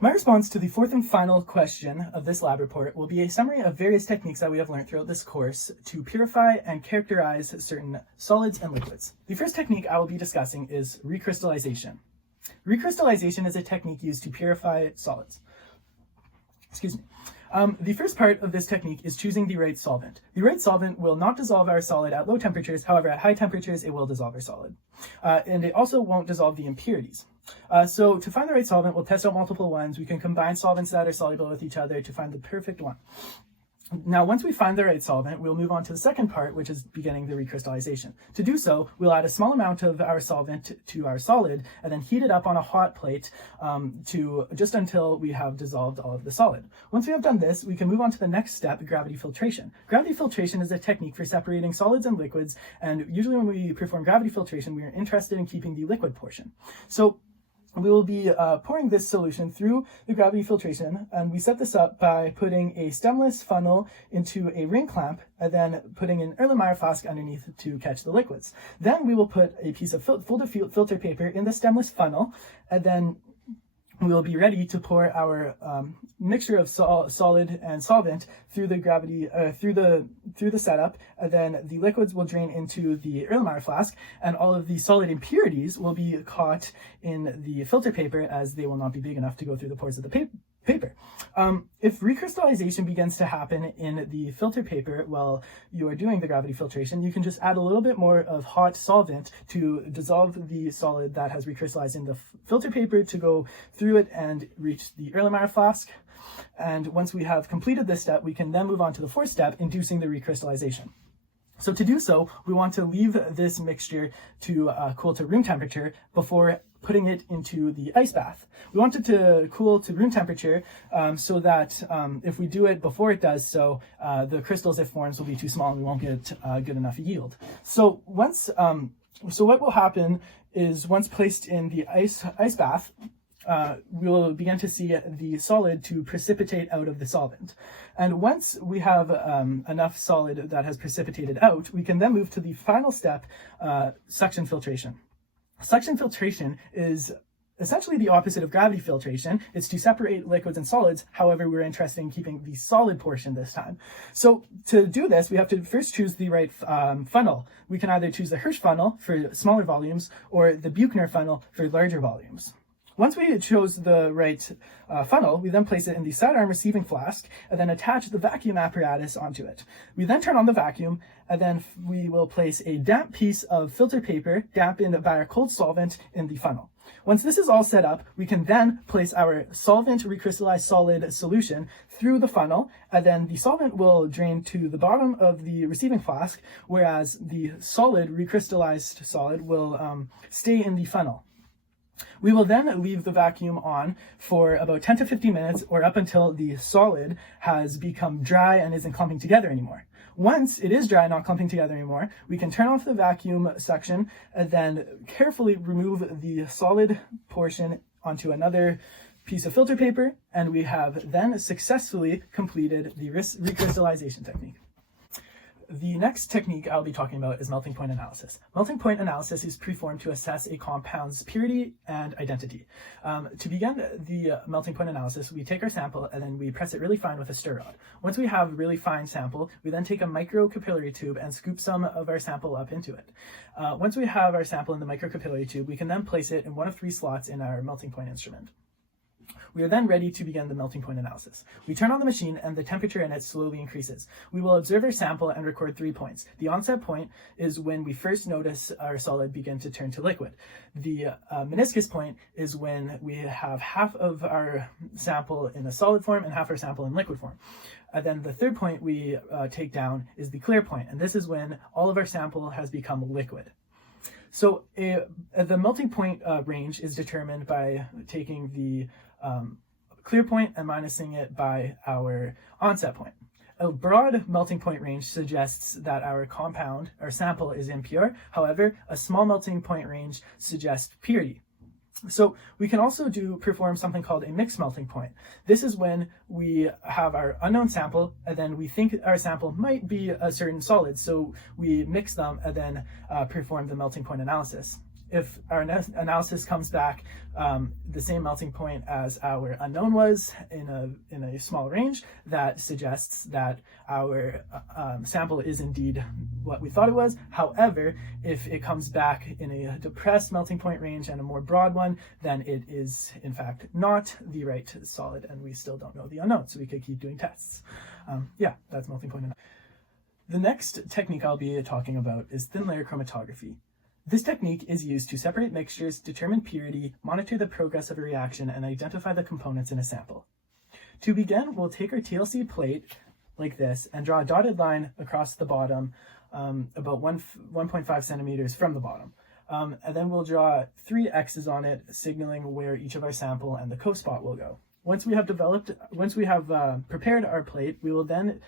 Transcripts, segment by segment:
My response to the fourth and final question of this lab report will be a summary of various techniques that we have learned throughout this course to purify and characterize certain solids and liquids. The first technique I will be discussing is recrystallization. Recrystallization is a technique used to purify solids. The first part of this technique is choosing the right solvent. The right solvent will not dissolve our solid at low temperatures. However, at high temperatures, it will dissolve our solid. And it also won't dissolve the impurities. So to find the right solvent, we'll test out multiple ones. We can combine solvents that are soluble with each other to find the perfect one. Now, once we find the right solvent, we'll move on to the second part, which is beginning the recrystallization. To do so, we'll add a small amount of our solvent to our solid and then heat it up on a hot plate to just until we have dissolved all of the solid. Once we have done this, we can move on to the next step, gravity filtration. Gravity filtration is a technique for separating solids and liquids, and usually when we perform gravity filtration, we are interested in keeping the liquid portion. So we will be pouring this solution through the gravity filtration, and we set this up by putting a stemless funnel into a ring clamp and then putting an Erlenmeyer flask underneath to catch the liquids. Then we will put a piece of folded filter paper in the stemless funnel, and then we will be ready to pour our mixture of solid and solvent through the gravity through the setup, and then the liquids will drain into the Erlenmeyer flask, and all of the solid impurities will be caught in the filter paper as they will not be big enough to go through the pores of the paper. If recrystallization begins to happen in the filter paper while you are doing the gravity filtration, you can just add a little bit more of hot solvent to dissolve the solid that has recrystallized in the filter paper to go through it and reach the Erlenmeyer flask. And once we have completed this step, we can then move on to the fourth step, inducing the recrystallization. So to do so, we want to leave this mixture to cool to room temperature before putting it into the ice bath. We want it to cool to room temperature so that if we do it before it does so, the crystals it forms will be too small and we won't get good enough yield. So what will happen is once placed in the ice bath, we will begin to see the solid to precipitate out of the solvent. And once we have enough solid that has precipitated out, we can then move to the final step, suction filtration. Suction filtration is essentially the opposite of gravity filtration. It's to separate liquids and solids. However, we're interested in keeping the solid portion this time. So to do this, we have to first choose the right funnel. We can either choose the Hirsch funnel for smaller volumes or the Buchner funnel for larger volumes. Once we chose the right funnel, we then place it in the sidearm receiving flask and then attach the vacuum apparatus onto it. We then turn on the vacuum, and then we will place a damp piece of filter paper dampened by our cold solvent in the funnel. Once this is all set up, we can then place our solvent recrystallized solid solution through the funnel, and then the solvent will drain to the bottom of the receiving flask, whereas the solid recrystallized solid will stay in the funnel. We will then leave the vacuum on for about 10 to 15 minutes or up until the solid has become dry and isn't clumping together anymore. Once it is dry and not clumping together anymore, we can turn off the vacuum suction and then carefully remove the solid portion onto another piece of filter paper, and we have then successfully completed the recrystallization technique. The next technique I'll be talking about is melting point analysis. Melting point analysis is performed to assess a compound's purity and identity. To begin the melting point analysis, we take our sample and then we press it really fine with a stir rod. Once we have a really fine sample, we then take a microcapillary tube and scoop some of our sample up into it. Once we have our sample in the microcapillary tube, we can then place it in one of three slots in our melting point instrument. We are then ready to begin the melting point analysis. We turn on the machine and the temperature in it slowly increases. We will observe our sample and record 3 points. The onset point is when we first notice our solid begin to turn to liquid. The meniscus point is when we have half of our sample in a solid form and half our sample in liquid form. Then the third point we take down is the clear point, and this is when all of our sample has become liquid. So the melting point range is determined by taking the clear point and minusing it by our onset point. A broad melting point range suggests that our compound, our sample, is impure. However, a small melting point range suggests purity. So we can also perform something called a mixed melting point. This is when we have our unknown sample and then we think our sample might be a certain solid, so we mix them and then perform the melting point analysis. if our analysis comes back the same melting point as our unknown was in a small range, that suggests that our sample is indeed what we thought it was. However, if it comes back in a depressed melting point range and a more broad one, then it is in fact not the right solid, and we still don't know the unknown, so we could keep doing tests. Yeah, that's melting point. The next technique I'll be talking about is thin layer chromatography. This technique is used to separate mixtures, determine purity, monitor the progress of a reaction, and identify the components in a sample. To begin, we'll take our TLC plate like this and draw a dotted line across the bottom about 1.5 centimeters from the bottom. And then we'll draw 3 X's on it, signaling where each of our sample and the co-spot will go. Once we have prepared our plate, we will then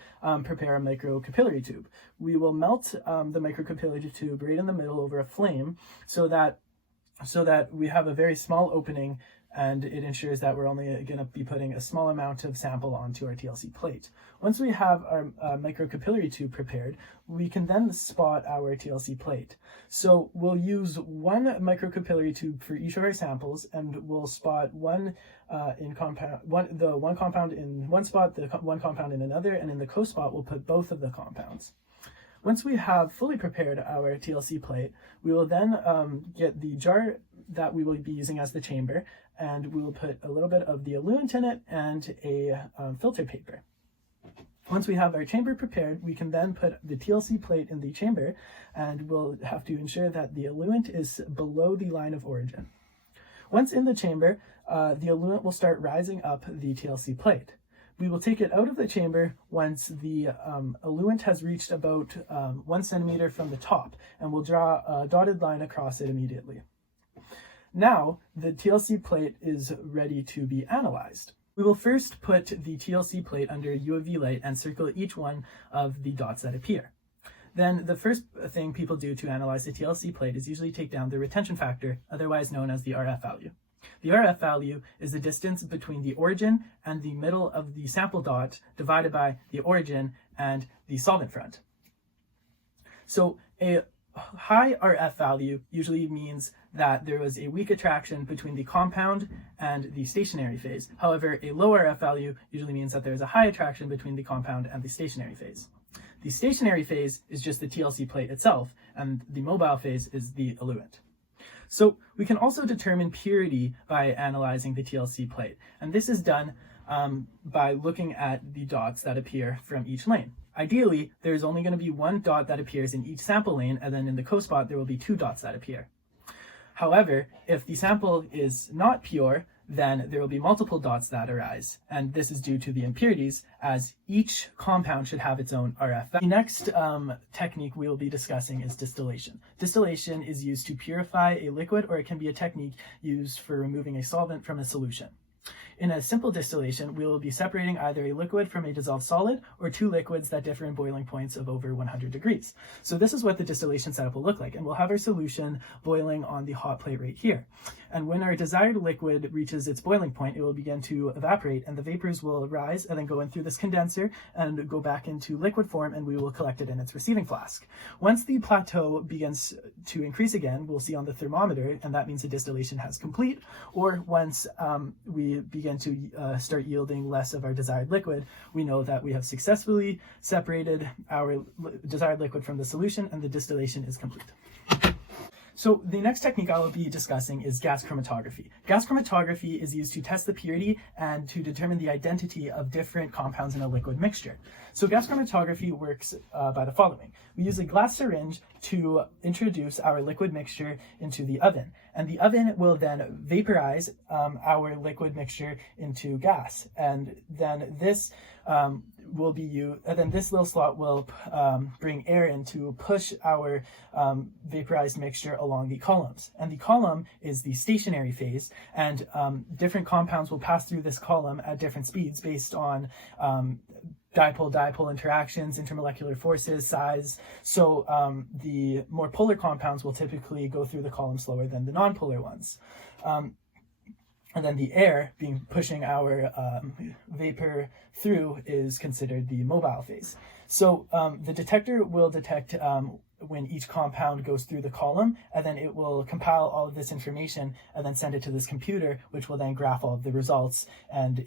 prepare a microcapillary tube. We will melt the microcapillary tube right in the middle over a flame so that we have a very small opening, and it ensures that we're only going to be putting a small amount of sample onto our TLC plate. Once we have our microcapillary tube prepared, we can then spot our TLC plate. So we'll use one microcapillary tube for each of our samples, and we'll spot one compound in one spot, the one compound in another, and in the co-spot we'll put both of the compounds. Once we have fully prepared our TLC plate, we will then get the jar that we will be using as the chamber, and we will put a little bit of the eluent in it and a filter paper. Once we have our chamber prepared, we can then put the TLC plate in the chamber, and we'll have to ensure that the eluent is below the line of origin. Once in the chamber, the eluent will start rising up the TLC plate. We will take it out of the chamber once the eluent has reached about 1 centimeter from the top, and we'll draw a dotted line across it immediately. Now, the TLC plate is ready to be analyzed. We will first put the TLC plate under UV light and circle each one of the dots that appear. Then the first thing people do to analyze the TLC plate is usually take down the retention factor, otherwise known as the RF value. The RF value is the distance between the origin and the middle of the sample dot divided by the origin and the solvent front. So a high RF value usually means that there was a weak attraction between the compound and the stationary phase. However, a low RF value usually means that there is a high attraction between the compound and the stationary phase. The stationary phase is just the TLC plate itself, and the mobile phase is the eluent. So we can also determine purity by analyzing the TLC plate, and this is done by looking at the dots that appear from each lane. Ideally, there's only going to be one dot that appears in each sample lane, and then in the co-spot there will be 2 dots that appear. However, if the sample is not pure, then there will be multiple dots that arise, and this is due to the impurities, as each compound should have its own RF. The next technique we will be discussing is distillation. Distillation is used to purify a liquid, or it can be a technique used for removing a solvent from a solution. In a simple distillation, we will be separating either a liquid from a dissolved solid or 2 liquids that differ in boiling points of over 100 degrees. So this is what the distillation setup will look like, and we'll have our solution boiling on the hot plate right here. And when our desired liquid reaches its boiling point, it will begin to evaporate, and the vapors will rise and then go in through this condenser and go back into liquid form, and we will collect it in its receiving flask. Once the plateau begins to increase again, we'll see on the thermometer, and that means the distillation has complete, or once we begin to start yielding less of our desired liquid, we know that we have successfully separated our desired liquid from the solution and the distillation is complete. So the next technique I will be discussing is gas chromatography. Gas chromatography is used to test the purity and to determine the identity of different compounds in a liquid mixture. So gas chromatography works by the following. We use a glass syringe to introduce our liquid mixture into the oven, and the oven will then vaporize our liquid mixture into gas, and then this will be used, and then this little slot will bring air in to push our vaporized mixture along the columns. And the column is the stationary phase, and different compounds will pass through this column at different speeds based on dipole-dipole interactions, intermolecular forces, size. So the more polar compounds will typically go through the column slower than the non-polar ones. And then the air pushing our vapor through is considered the mobile phase. So the detector will detect when each compound goes through the column, and then it will compile all of this information and then send it to this computer, which will then graph all of the results and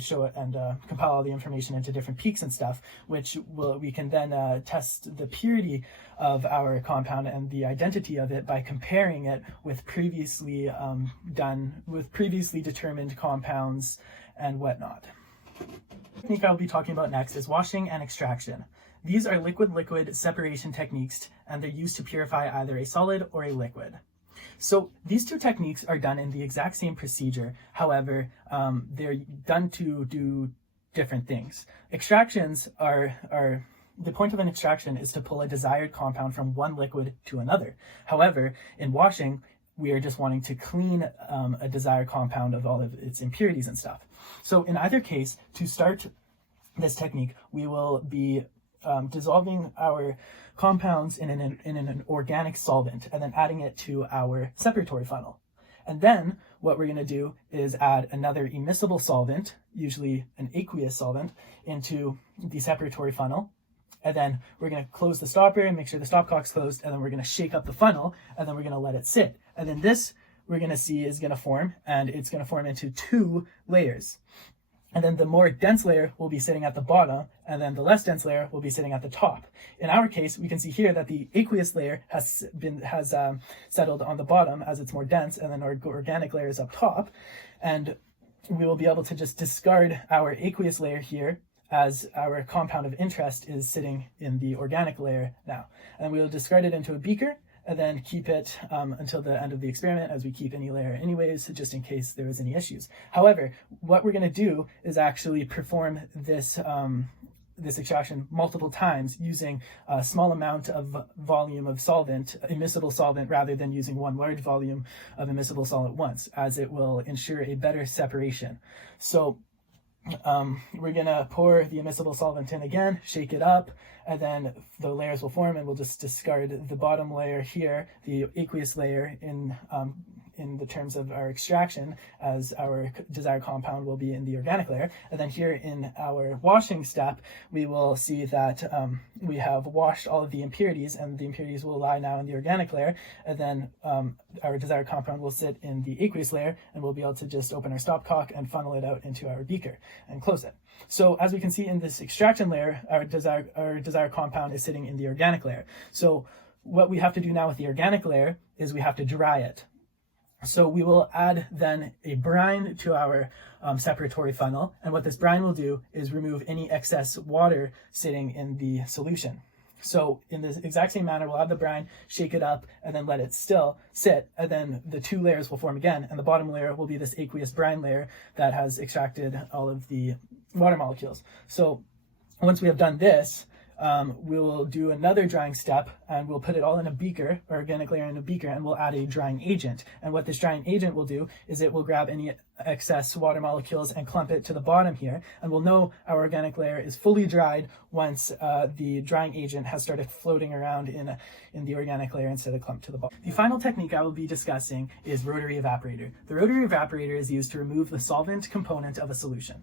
show it and compile all the information into different peaks and stuff, which we can then test the purity of our compound and the identity of it by comparing it with previously determined compounds and whatnot. The technique I'll be talking about next is washing and extraction. These are liquid-liquid separation techniques, and they're used to purify either a solid or a liquid. So these two techniques are done in the exact same procedure. However, they're done to do different things. Extractions are the point of an extraction is to pull a desired compound from one liquid to another. However, in washing, we are just wanting to clean a desired compound of all of its impurities and stuff. So in either case, to start this technique, we will be dissolving our compounds in an organic solvent and then adding it to our separatory funnel. And then what we're going to do is add another immiscible solvent, usually an aqueous solvent, into the separatory funnel. And then we're going to close the stopper and make sure the stopcock's closed, and then we're going to shake up the funnel, and then we're going to let it sit. And then this, we're going to see, is going to form, and it's going to form into 2 layers. And then the more dense layer will be sitting at the bottom, and then the less dense layer will be sitting at the top. In our case, we can see here that the aqueous layer has settled on the bottom as it's more dense, and then our organic layer is up top. And we will be able to just discard our aqueous layer here, as our compound of interest is sitting in the organic layer now. And we will discard it into a beaker, and then keep it until the end of the experiment, as we keep any layer anyways, just in case there was any issues. However, what we're going to do is actually perform this extraction multiple times using a small amount of volume of solvent, immiscible solvent, rather than using one large volume of immiscible solvent once, as it will ensure a better separation. So we're going to pour the immiscible solvent in again, shake it up, and then the layers will form, and we'll just discard the bottom layer here, the aqueous layer, in the terms of our extraction, as our desired compound will be in the organic layer. And then here in our washing step, we will see that we have washed all of the impurities, and the impurities will lie now in the organic layer, and then our desired compound will sit in the aqueous layer, and we'll be able to just open our stopcock and funnel it out into our beaker and close it. So as we can see in this extraction layer, our desired compound is sitting in the organic layer. So what we have to do now with the organic layer is we have to dry it. So we will add then a brine to our separatory funnel, and what this brine will do is remove any excess water sitting in the solution. So in the exact same manner, we'll add the brine, shake it up, and then let it still sit, and then the 2 layers will form again, and the bottom layer will be this aqueous brine layer that has extracted all of the water molecules. So once we have done this, we will do another drying step, and we'll put it all in a beaker, or organic layer in a beaker, and we'll add a drying agent. And what this drying agent will do is it will grab any excess water molecules and clump it to the bottom here, and we'll know our organic layer is fully dried once the drying agent has started floating around in the organic layer instead of clumped to the bottom. The final technique I will be discussing is rotary evaporator. The rotary evaporator is used to remove the solvent component of a solution.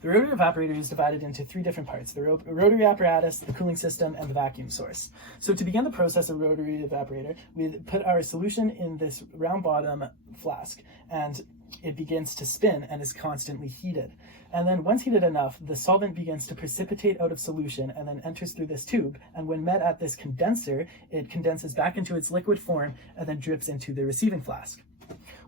The rotary evaporator is divided into 3 different parts: the rotary apparatus, the cooling system, and the vacuum source. So to begin the process of rotary evaporator, we put our solution in this round bottom flask, and it begins to spin and is constantly heated. And then once heated enough, the solvent begins to precipitate out of solution and then enters through this tube. And when met at this condenser, it condenses back into its liquid form and then drips into the receiving flask.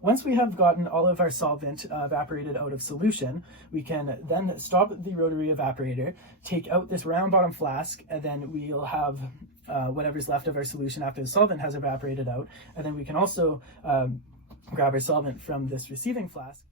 Once we have gotten all of our solvent evaporated out of solution, we can then stop the rotary evaporator, take out this round bottom flask, and then we'll have whatever's left of our solution after the solvent has evaporated out. And then we can also grab our solvent from this receiving flask.